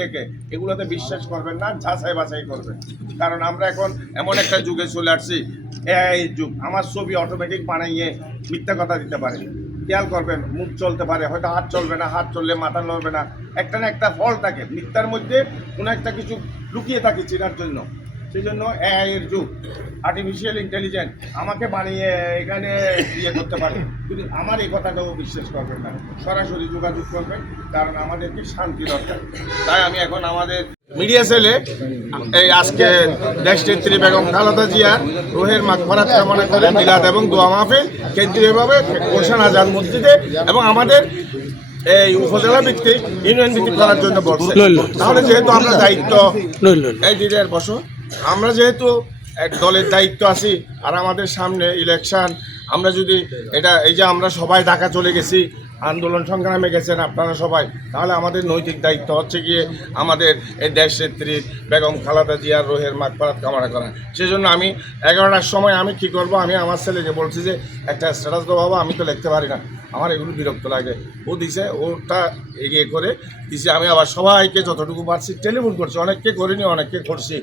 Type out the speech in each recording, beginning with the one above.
লেখে এগুলোতে বিশ্বাস করবেন না, যাচাই বাছাই করবেন। কারণ আমরা এখন এমন একটা যুগে চলে আসছি, এই যুগ। আমার ছবি অটোমেটিক বানাইয়ে মিথ্যা কথা দিতে পারে। খেয়াল করবেন, মুখ চলতে পারে, হয়তো হাত চলবে না, হাত চললে মাথা নড়বে না। একটা না একটা ফল থাকে, মিথ্যার মধ্যে কোনো একটা কিছু লুকিয়ে থাকে চেনার জন্য। সেই জন্য এআই এর যুগ, আর্টিফিশিয়াল ইন্টেলিজেন্স আমাকে বানিয়ে এখানে ইয়ে করতে পারে, কিন্তু আমার এই কথাটাও বিশ্বাস করবেন না। সরাসরি যোগাযোগ করবেন, কারণ আমাদেরকে শান্তি দরকার। তাই আমি এখন আমাদের মিডিয়া সেলে এই আজকে দেশনেত্রী বেগম খালেদা জিয়ার রুহের মাগফিরাত কামনা করে মিলাদ এবং দোয়া মাহফিল কেন্দ্রীয়ভাবে গুলশান আজাদ মসজিদে এবং আমাদের এই উপজেলা ভিত্তিক ইউনিয়ন ভিত্তিক করার জন্য বলছে। তাহলে যেহেতু আমরা দায়িত্ব এই দিনের বছর আমরা যেহেতু এক দলের দায়িত্ব আছি, আর আমাদের সামনে ইলেকশন, আমরা যদি এটা এই যে আমরা সবাই ঢাকা চলে গেছি, আন্দোলন সংগ্রামে গেছেন আপনারা সবাই, তাহলে আমাদের নৈতিক দায়িত্ব হচ্ছে গিয়ে আমাদের এই দেশনেত্রী বেগম খালেদা জিয়ার রুহের মাগফিরাত কামনা করা। সেজন্য আমি 11টার সময় আমি কী করব, আমি আমার ছেলেকে বলছি যে একটা স্ট্যাটাস দেবো, বাবা আমি তো লিখতে পারি না, আমার এগুলো বিরক্ত লাগে। ও দিছে, ওটা এগিয়ে করে দিছে। আমি আবার সবাইকে যতটুকু পারছি টেলিফোন করছি, অনেককে করিনি, অনেককে করছি।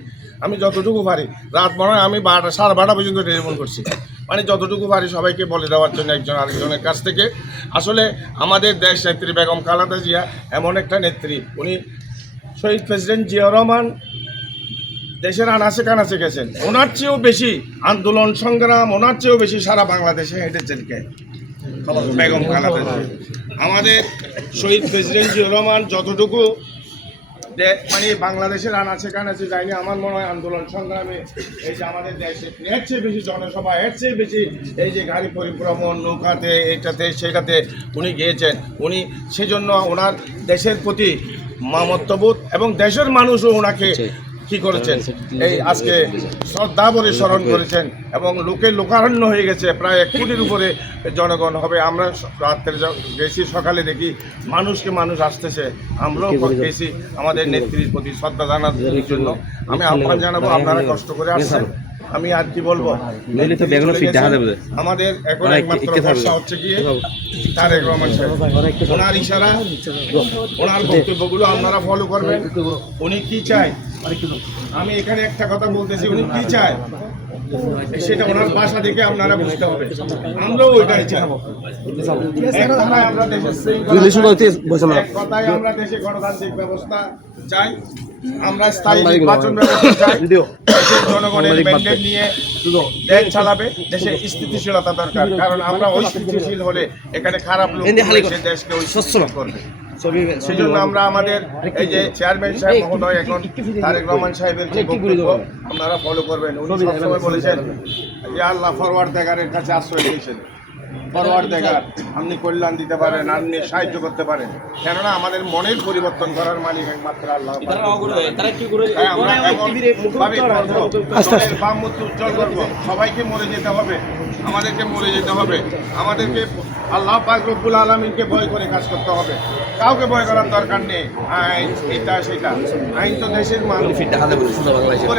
আমি যতটুকু পারি, রাত মনে হয় আমি 12:30 পর্যন্ত টেলিফোন করছি, মানে যতটুকু পারি সবাইকে বলে দেওয়ার জন্য একজন আরেকজনের কাছ থেকে। আসলে আমাদের দেশ নেত্রী বেগম খালেদা জিয়া এমন একটা নেত্রী, উনি শহীদ প্রেসিডেন্ট জিয়াউর রহমান দেশের আনাচে কানাচে গেছেন, ওনার চেয়েও বেশি আন্দোলন সংগ্রাম, ওনার চেয়েও বেশি সারা বাংলাদেশে হেঁটেছেন কে? বেগম খালেদা জিয়া। আমাদের শহীদ প্রেসিডেন্ট জিয়াউর রহমান যতটুকু মানে বাংলাদেশের আনাচে কানাচে যায়নি, আমার মনে হয় আন্দোলন সংগ্রামে এই যে আমাদের দেশে এর চেয়ে বেশি জনসভা, এর চেয়ে বেশি এই যে গাড়ি পরিভ্রমণ, নৌকাতে, এইটাতে সেটাতে উনি গিয়েছেন। উনি সেজন্য ওনার দেশের প্রতি মমত্ববোধ এবং দেশের মানুষও ওনাকে কি করেছেন, এই আজকে শ্রদ্ধা বলে স্মরণ করেছেন এবং লোকারণ্য হয়ে গেছে। প্রায় 1 কোটির উপরে জনগণ হবে। আমরা রাত্রে গেছি, সকালে দেখি মানুষ আসতেছে। আমরাও গেছি আমাদের নেত্রীর প্রতি শ্রদ্ধা জানানোর জন্য। আমি আহ্বান জানাবো, আপনারা কষ্ট করে আসছেন, আমি আর কি বলবো। আমাদের এখন একমাত্র ভরসা হচ্ছে গিয়ে তারেক রহমান সাহেব। ওনার ইশারা, ওনার বক্তব্যগুলো আপনারা ফলো করবেন। উনি কি চায়, আমি এখানে একটা কথা বলতেছি, উনি কি চায় সেটা ওনার ভাষা দেখে আপনারা বুঝতে হবে। আমরাও ওইটাই চাই। আমরা দেশে গণতান্ত্রিক ব্যবস্থা চাই, আমরা স্থায়ী নির্বাচন ব্যবস্থা চাই। জনগণের ম্যান্ডেট নিয়ে দেশ চালাবে, দেশে স্থিতিশীলতা দরকার। কারণ আমরা অস্থিতিশীল হলে এখানে খারাপ লোক দেশকে ঐশ্বর্য করবে। সেই জন্য আমরা আমাদের এই যে চেয়ারম্যান সাহেব মহোদয় এখন তারেক রহমান সাহেবের যে বক্তব্য আপনারা ফলো করবেন। উনি সবসময় বলেছেন যে আল্লাহ ফরওয়ার্ডগারের কাছে আশ্রয় দিয়েছেন। ফরওয়ার্ডগার, আপনি কল্যাণ দিতে পারেন, আপনি সাহায্য করতে পারেন। কেননা আমাদের মনের পরিবর্তন করার মালিক একমাত্র আল্লাহ। উজ্জ্বল করবো, সবাইকে মরে যেতে হবে, আমাদেরকে মরে যেতে হবে, আমাদেরকে আল্লাহ পাক রব্বুল আলামিনকে ভয় করে কাজ করতে হবে। কাউকে ভয় করার দরকার নেই। আইন এটা সেটা, আইন তো দেশের মানুষ,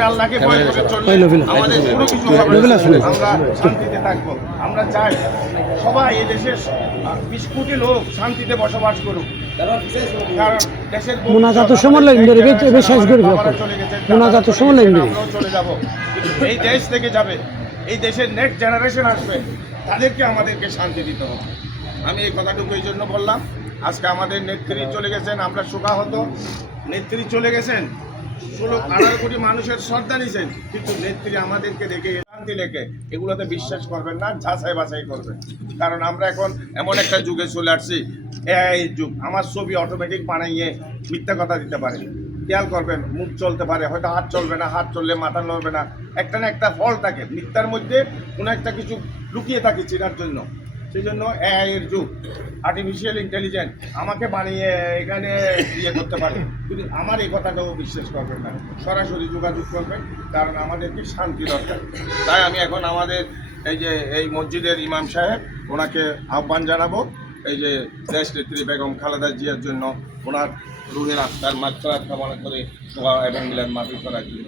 আল্লাহকে ভয় করে চললে আমাদের কোনো কিছু হবে না। আমরা শান্তিতে থাকবো। আমরা চাই সবাই এই দেশের 20 কোটি লোক শান্তিতে বসবাস করুক। কারণ দেশের চলে যাব, এই দেশ থেকে যাবে, এই দেশের নেক্সট জেনারেশন আসবে, তাদেরকে আমাদেরকে শান্তি দিতে হবে। আমি এই কথাটুকু এই জন্য বললাম। আজকে আমাদের নেত্রী চলে গেছেন, আমরা শোকাহত। নেত্রী চলে গেছেন, 18 কোটি মানুষের শ্রদ্ধা নিছেন, কিন্তু নেত্রী আমাদেরকে দেখে শান্তি লেখে এগুলোতে বিশ্বাস করবেন না, যাচাই বাছাই করবেন। কারণ আমরা এখন এমন একটা যুগে চলে আসছি, এই যুগ। আমার ছবি অটোমেটিক বানাইয়ে মিথ্যা কথা দিতে পারে। খেয়াল করবেন, মুখ চলতে পারে, হয়তো হাত চলবে না, হাত চললে মাথা নড়বে না। একটা না একটা ফল থাকে, মিথ্যার মধ্যে কোনো একটা কিছু লুকিয়ে থাকে চেনার জন্য। সেই জন্য এআই এর যুগ, আর্টিফিশিয়াল ইন্টেলিজেন্স আমাকে বানিয়ে এখানে ইয়ে করতে পারে, কিন্তু আমার এই কথাটাও বিশ্বাস করবেন না। সরাসরি যোগাযোগ করবেন, কারণ আমাদেরকে শান্তি দরকার। তাই আমি এখন আমাদের এই যে এই মসজিদের ইমাম সাহেব, ওনাকে আহ্বান জানাবো এই যে দেশনেত্রী বেগম খালেদা জিয়ার জন্য ওনার রুহের আত্মার মাগফিরাত কামনা করে দোয়া এবং মিলাদ মাহফিল করার জন্য।